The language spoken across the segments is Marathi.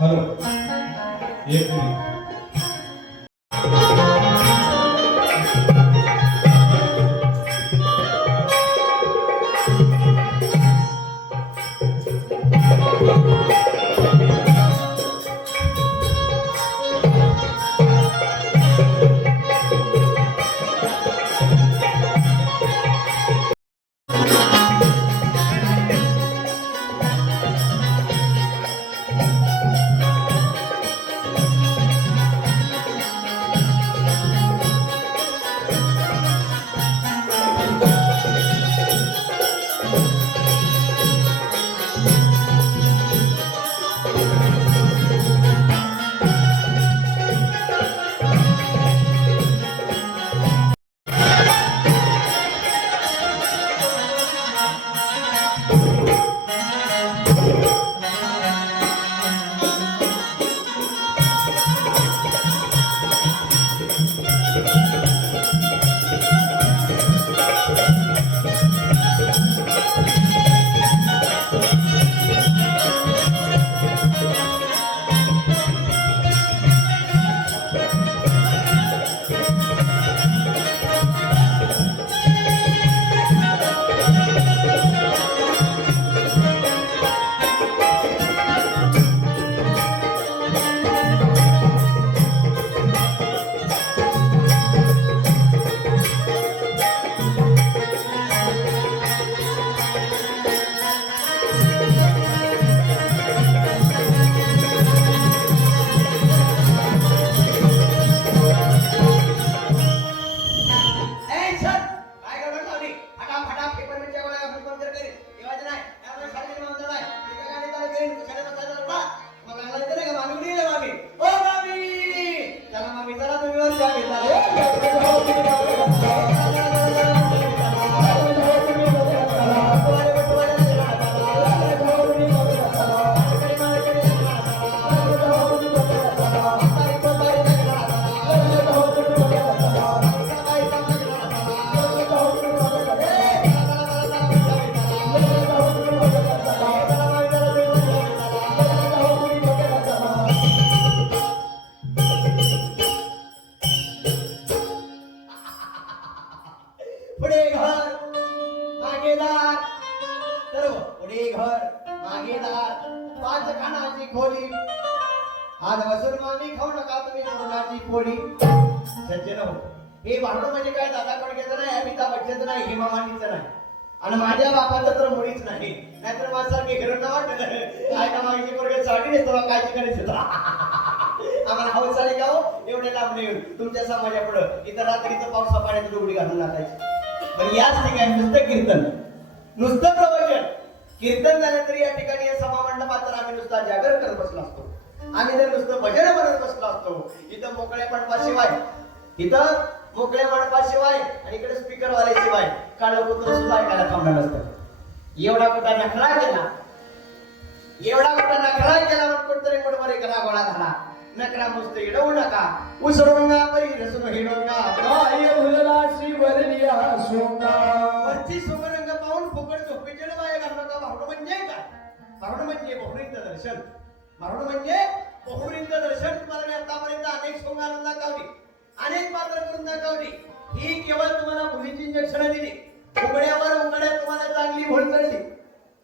हॅलो एक मिनिट. आज वसूल मामी खाऊ नका तुम्ही कोरोनाची पोळी. सज्जन हो, हे भांडण म्हणजे काय दादा कडकेचं नाही, अमिताभ बच्चनचं नाही, हेमा मालिनीचं नाही, आणि माझ्या बापाचं तर मुळीच नाही. नाहीतर माझ्यासारखे घरून ना वाटत काय का मागची पोरगे साडी नेसतो काय ठिकाणी सुद्धा आम्हाला हौस आली का हो एवढे लांब येऊन तुमच्या समाजापुढं इथं रात्रीचं पावसा पाण्याची उडी घालून टाकायची. पण याच ठिकाणी नुसतं कीर्तन, नुसतं प्रवचन कीर्तन झालं तरी या ठिकाणी या सभामंडपात तर आम्ही नुसता जागर करत बसलो असतो. आम्ही जर नुसतं भजन म्हणत बसलो असतो. इथं मोकळ्या मंडपाशिवाय, इथं मोकळ्या मंडपाशिवाय आणि इकडे स्पीकर वाले शिवाय काळं कुत्र सुद्धा ऐकायला थांबलं नसतं. एवढा कुठा नखरा केला, एवढा कुठा नखरा केला म्हणून कुठतरी मुठभर करा गोळा झाला. नकरा मुस्त हिडवू नका, उसळूंगा परी रसून हिडवूंगा काय भुलला श्री वरलिया सोंगा. वरची सुगरंग पाहून फुकट झोपेचे बाया घालू नका. भावड म्हणजे काय? भावड म्हणजे बहुरीचं दर्शन. भावड म्हणजे बहुरीचं दर्शन. तुम्हाला मी आतापर्यंत अनेक सोंग आणून दाखवली, अनेक पात्र करून दाखवली. ही केवळ तुम्हाला भुलीची इंजेक्शन दिली. उघड्यावर उघड्या तुम्हाला चांगली भूल चढली,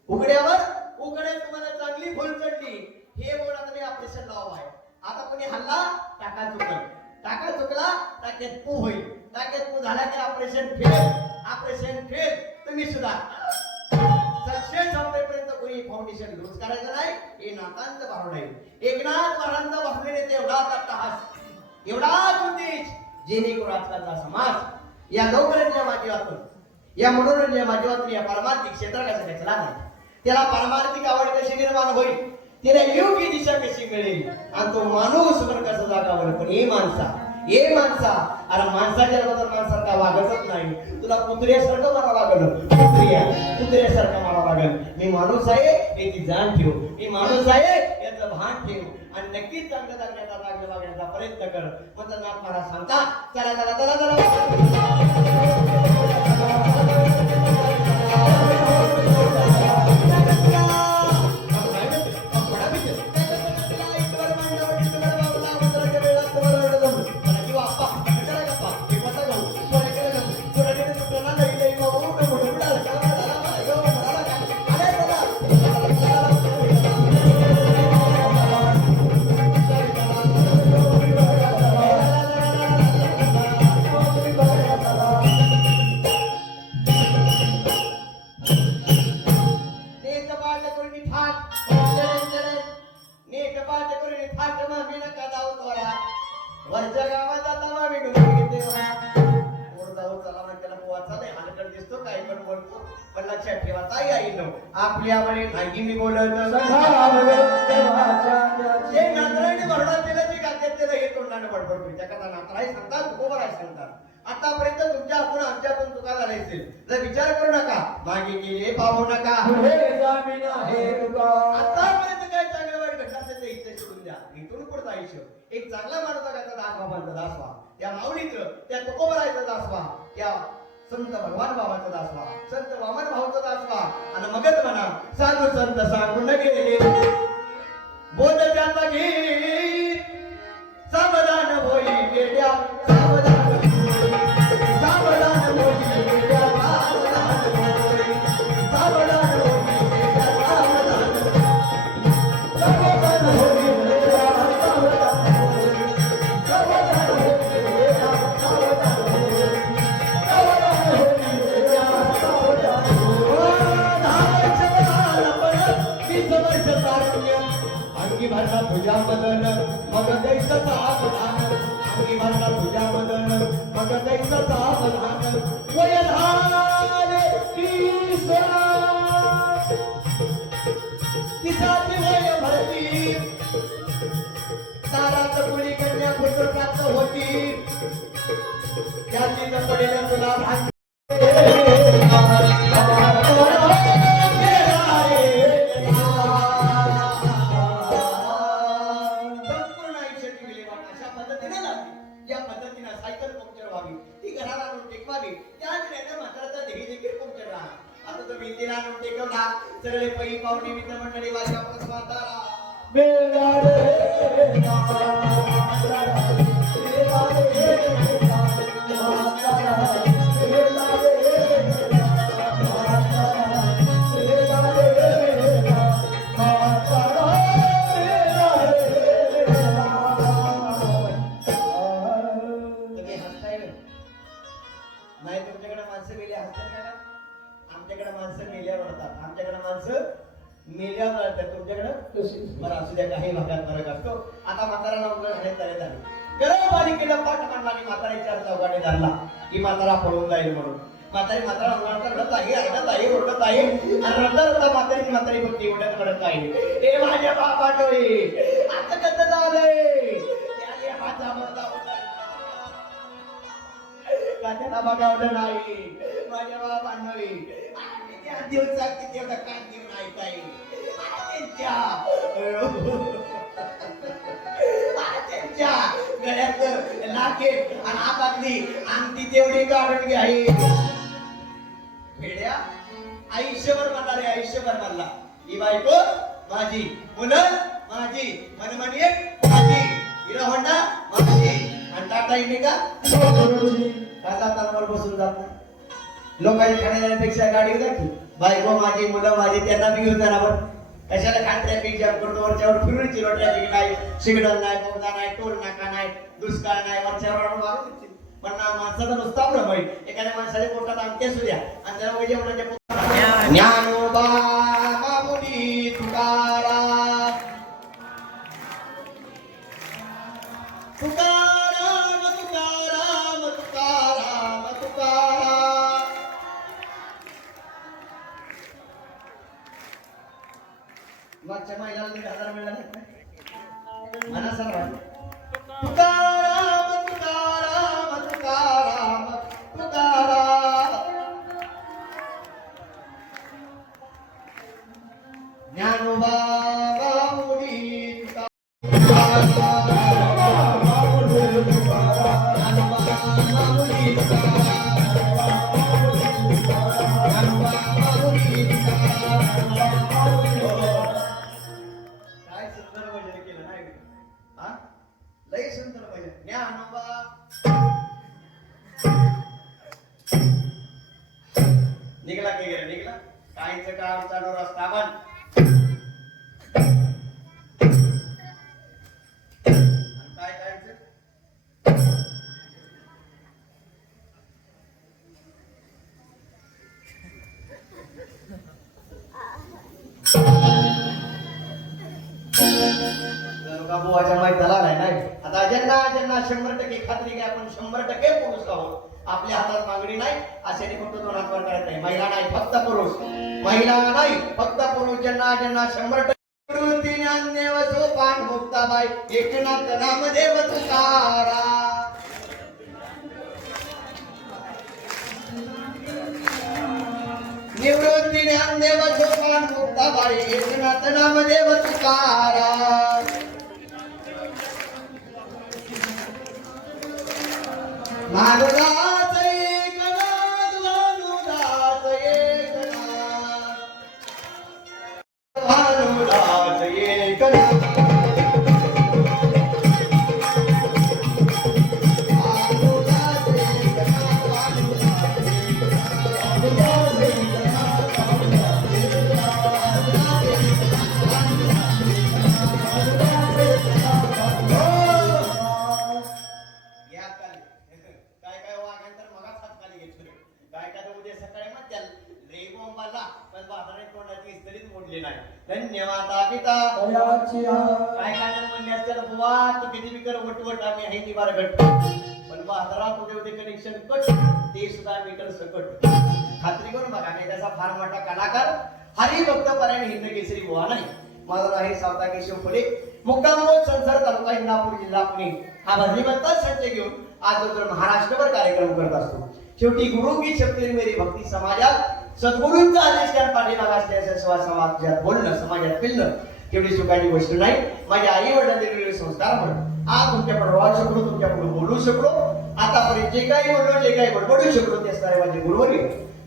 उघड्यावर उघड्या तुम्हाला चांगली भूल चढली. हे बोल आता मी ऑपरेशन लावा आहे. आता कोणी हल्ला टाका चुकल, टाका चुकला टाक्यात पू होईल, टाक्यात पू झाला की ऑपरेशन फेल, ऑपरेशन फेल. तुम्ही सुद्धा सक्सेस होईपर्यंत कोणी फाउंडेशन लूज करायचं नाही. हे नातांत भावड आहे. एकनाथ महाराजांचा वाचलेले तेवढाच अट्टहास, एवढाच उद्देश जेणेकरून आजकालचा समाज या लोकरंजनाच्या माध्यमातून, या मनोरंजनाच्या माध्यमातून या पारमार्थिक क्षेत्र कसं घेतला नाही, त्याला पारमार्थिक आवड कशी निर्माण होईल, त्याला योग्य दिशा कशी मिळेल आणि तो माणूस पण कसं जागावर. पण हे माणसा अरे माणसाच्या बरोबर माणसारखा वागतच नाही. तुला कुत्र्यासारखं मला लागलं, कुत्र्यासारखं मला लागल. मी माणूस आहे याची जाण ठेव, मी माणूस आहे याचं भान ठेव आणि नक्कीच चांगलं जगण्याचा चांगलं वागण्याचा प्रयत्न कर. म्हणतात नाथ महाराज सांगता चला चला चला चला थाट नीट पाठ करून थाट मामी नका जाऊ तोरा वरच्या गावात आता मामी डुबी घेते वर जाऊ चला मग त्याला पोवाचा नाही हलकट दिसतो काही पण बोलतो पण लक्षात ठेवा ताई आई नो आपल्या वडील नाही मी बोलत जे नातराने भरडा दिला जी गात्यात त्याला हे तोंडाने बडबडतो त्या कथा नातराई सांगतात गोबर आहे सांगतात आतापर्यंत तुमच्या आपण आमच्यातून चुका झाल्या असतील तर विचार करू नका मागे गेले पाहू नका आतापर्यंत काय चांगलं वाईट घडलं असेल तर इथे सोडून द्या इथून पुढचं आयुष्य एक चांगला माणूस त्याचा दास बाबांचा दास व्हा त्या माऊलीचं त्या तुकोबरायचं दास व्हा त्या संत भगवान बाबाचा दास व्हा संत वामन भाऊचा दास व्हा आणि मगच म्हणा साधू संत सांगून गेले बोध त्याचा घे सावधान होई गेल्या सावधान सावधान होई गेल्या सावधान होई सावधान होई गेल्या सावधान होई गेल्या सावधान होई सावधान होई गेल्या सावधान होई सावधान होई गेल्या सावधान होई धावायचं परत 20 वर्ष तारुण्य अंगी भरला तुझ्या बदन मग दैसचा बधान अंगी भरला तुझ्या बदन मग दैसचा बधान वय झाले तिसाची वय भरती तारात कुणी कन्या पुत्र प्राप्त होती त्याची पडेल तुला भान सगळे पै पाहुणे मित्र मंडळी वाजा प्रस्वातारा नाही तुमच्याकडे माणसं मेले हसतात का आमच्याकडे माणसं मेल्यावर होतात आमच्याकडे माणसं मेल्यावर राहतात तुमच्याकडे बरं असू द्या काही भागात फरक असतो आता म्हातारा उघड खाण्यात तयार झाली गरम बालिकेला पाठ मांडला आणि म्हातारी चार चौघाने धरला की म्हातारा पळून जाईल म्हणून म्हातारा उघडता रडत आहे रडत आहे ओरडत आहे आणि रडता म्हातारी फक्त एवढ्यात रडत आहे हे माझ्या बाबा डोळे आता कसं झालंय त्याने माझा मुलगा त्याला बघावलं नाही माझ्या बाबांनी त्या दिवसात किती एवढा कान देऊन ऐकाय त्यांच्या गळ्यात लाकेट आणि हातातली अंगठी तेवढी काढून घ्याई भेड्या आयुष्यभर म्हणणारे आयुष्यभर म्हणला ही बायको माझी मुलं माझी मनमणी एक माझी हिरो होंडा माझी आणि टाटा इंडिका काचावर बसून जात लोकांनी खाण्या जाण्यापेक्षा गाडी जाते बायको माझी मुलं माझी त्यांना बी घेऊन जाणार कशाला खान ट्रॅफिक जाम करतो वरच्यावर फिरून चिरो ट्रॅफिक नाही सिग्नल नाही बोगदा नाही टोल नाका नाही दुष्काळ नाही वरच्यावर मारून पण माणसाचा नुसता भ्रम आहे एखाद्या माणसाच्या पोटात अंत्य असू द्या आणि त्याला म्हणजे म्हणायचे ज्ञानोबा मामुनी तुकाराम तुकाराम तुकाराम तुकाराम तुकाराम मागच्या महिन्याला 1,000 मिळाले नाहीत म्हणा सर्व तुकाराम तुकाराम तुकाराम तुकाराम ज्ञानोबा मामुनी तुकाराम लय सुंदर भजन ज्ञानोबा निघला की गेला निघला काहीच काम चालू रस्ता बंद काय कायचं तुका बुवाच्या मैदाला नाही. आता ज्यांना ज्यांना 100% खात्री की आपण 100% पुरुष आहोत, आपल्या हातात मागणी नाही असे फक्त दोन हात वर करत नाही. महिला नाही फक्त पुरुष, महिला नाही फक्त पुरुष. ज्यांना ज्यांना 100% ज्ञानदेव सोपान मुक्ताबाई एकनाथ नामदेव तुकाराम. निवृत्ती ज्ञानदेव सोपान मुक्ताबाई एकनाथ नामदेव तुकाराम. भानुदास एकनाथ, भानुदास एकनाथ, भानुदास एकनाथ. धन्यवाद पिता काय काय म्हणले असते बुवा तू किती बिकर वटवट आम्ही आहे निवार गट पण बाजारात उद्या कनेक्शन कट ते सुद्धा मीटर सकट. खात्री करून बघा मी त्याचा फार मोठा कलाकार हरिभक्त परायण हिंद केसरी बुवा नाही. माझं नाव आहे सावता केशव फुले, मुक्काम संसार तालुका इंदापूर जिल्हा पुणे. हा भजनीबद्ध संच घेऊन आज जो महाराष्ट्रभर कार्यक्रम करत असतो. शेवटी गुरु की शक्ती मेरी भक्ती समाजात सद्गुरूंचा आदेश त्या पाठीमाग असल्याचं समाजात बोलणं समाजात फिरणं तेवढी सुखाची गोष्ट नाही. माझ्या आई वडिलांनी दिलेले संस्कार म्हणून आज तुमच्याकडे राहू शकलो, तुमच्याकडे बोलू शकलो. आतापर्यंत जे काही बोललो जे काही बडबडू शकलो ते असणारे माझे गुरुवर्य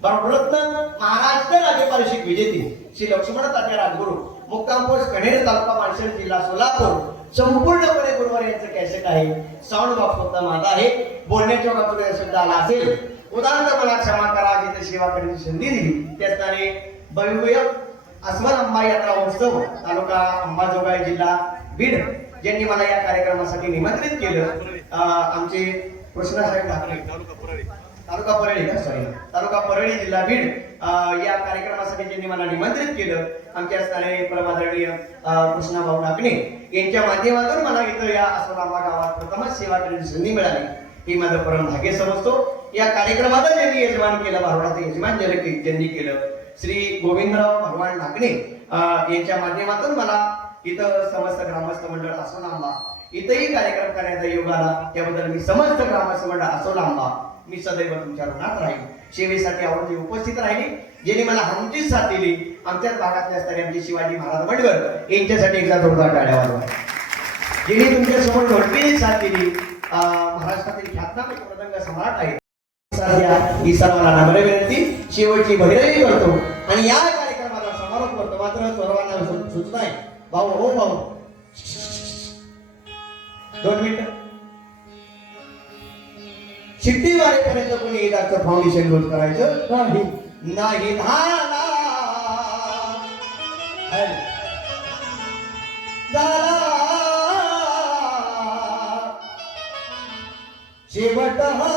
भारतरत्न महाराष्ट्र राज्य पारितोषिक विजेते श्री लक्ष्मण तात्या राजगुरू मुक्काम पोस्ट कन्हेर तालुका माळशेज जिल्हा सोलापूर संपूर्णपणे गुरुवार यांचं कॅसेट आहे. साऊंड बॉक्स फक्त माझा आहे. बोलण्याच्या बाबतीत शब्द आला असेल उदाहरण मला क्षमा करा. जिथे सेवा करण्याची संधी दिली त्याचनाने भव्य अस्वल अंबा यात्रा महोत्सव तालुका अंबाजोगाई जिल्हा बीड ज्यांनी मला या कार्यक्रमासाठी निमंत्रित केलं आमचे कृष्णासाहेब ठाकरे तालुका परळी जिल्हा बीड या कार्यक्रमासाठी ज्यांनी मला निमंत्रित केलं आमच्या स्थाने परमादरणीय कृष्णाभाऊ ठाकरे यांच्या माध्यमातून मला इथं या अस्वल गावात प्रथमच सेवा करण्याची संधी मिळाली. ही माझं परम भाग्य समजतो. या कार्यक्रमाला ज्यांनी यजमान केलं भारवाचं यजमान ज्यांनी केलं श्री गोविंदराव भगवान ठाकरे यांच्या माध्यमातून मला इथं समस्त ग्रामस्थ मंडळ अस्वल इथंही कार्यक्रम करण्याचा योग आला. त्याबद्दल मी समस्त ग्रामस्थ मंडळ अस्वल मी सदैव तुमच्या ऋणात राहील. सेवेसाठी आवडती उपस्थित राहिली ज्यांनी मला हमचीच साथ दिली. आमच्याच भागातले असणारे आमचे शिवाजी महाराज मंडळ यांच्यासाठी एकदा जोरदार टाळ्या वाजवा. ज्यांनी तुमच्या समोर घडलेली साथ दिली महाराष्ट्रातील ख्यातनाम मृदंग सम्राट आहे ही सर्वांना नम्र विनंती शेवटची बहिरही करतो आणि या कार्यक्रमाला समारोप करतो. मात्र सर्वांना सूचना आहे भाऊ हो भाऊ 2 मिनिट शिट्टी वारेपर्यंत कोणी एकदाचं फाउंडेशन रोज करायचं नाही. शेवट हा